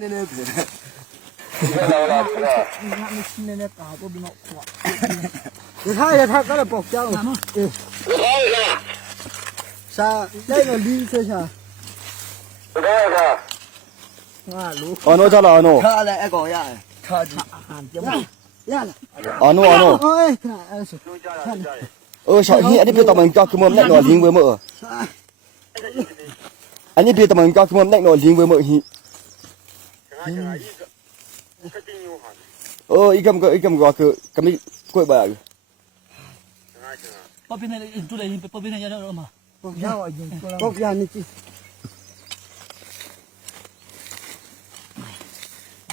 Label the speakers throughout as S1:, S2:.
S1: နည်းနည်းပြန်လာလာပြန်ငါမရှိနေနဲ့တာတော့ဘယ်တော့ခွာရထားရထားကလည်းပေါက်ကြောင်းအေးစာလိုက်တော့လီးဆွဲချာဒါကငါလူအနောကြလားအနောခါလည်းအကောင်ရတယ်ခါကြီးအဟံပြောင်းရလား
S2: အနောအနောအ
S1: ေးခါအဲ့ဆိုเออชาวนี้อันนี้เป็นตะมันก็คือมันแน่นอนลิงเว้ยมึงอันนี้เป็นตะมันก็คือมันแน่นอนลิงเว้ยมึง 제가 이거 세팅 요한. 어, 이 감, 이 감, 그, 감이, 꼬이 봐야. 제가 제가. 뽑힌 해, 둘에 힘 뽑힌 해, 야라, 엄마. 뽑히야, 이거. 뽑히야, 니치.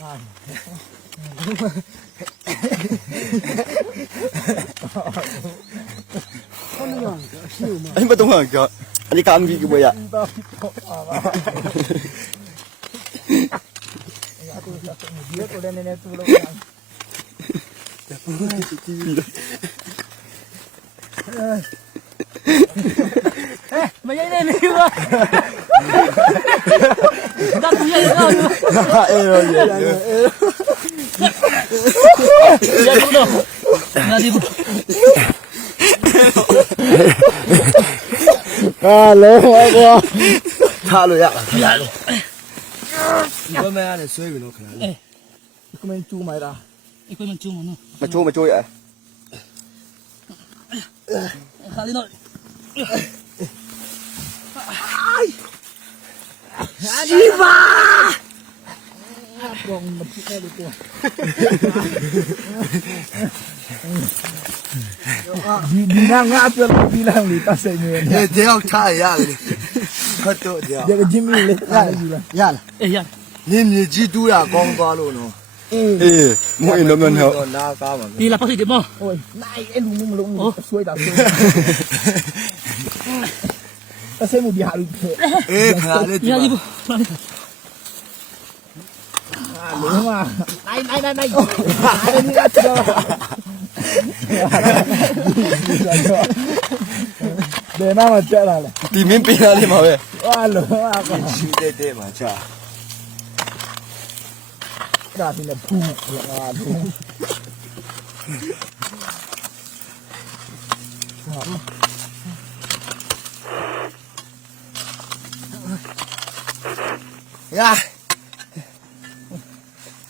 S1: 아, anh bắt tung hàng kìa anh đi cam gì kìa bây ạ 我连那点都弄完了。呵呵呵，这不能自己弄。哎，没经验，你哇！哈哈哈哈哈哈！你咋不弄啊？哎呦，哎！
S2: 哇！别弄
S1: 了，那得弄。哈哈哈！啊，累不？太累了，太累了。你们没安的水杯都渴了。 이거면 쭉 말아. 이거면 쭉 말아. mà chui mà chui vậy Khá lên rồi. Còn một chút nữa được rồi. Đi đi ngang ngã chưa đi làm gì ta sẽ nhớ. Để đeo thay ra đi. Hết rồi. Giờ cái Jimmy lấy ra gì là. Dạ. Ê dạ. Nên như chỉ tu là con qua luôn rồi. အေးမွေးနော်မနော် နာကားမှာ ဒီလာပတ်စီဒီမော โอ้ยนายไอ้ลุงมึงลงโอ้ ช่วยดับช่วยအဆေမူပြားလို့ပြောအေးခါလေးဒီဒီလာဒီမှာ ဘောလာလေလုံးဝနိုင်နိုင်နိုင်နိုင်အဲ့ဒီကတော့ဘယ်နာမကျလာလဲဒီမင်းပေးလာလိမ့်မှာပဲဟာလုံးဝက ရှူတဲ့တဲ့မှာချာ Grabe na boom. Wala nga boom. Yeah.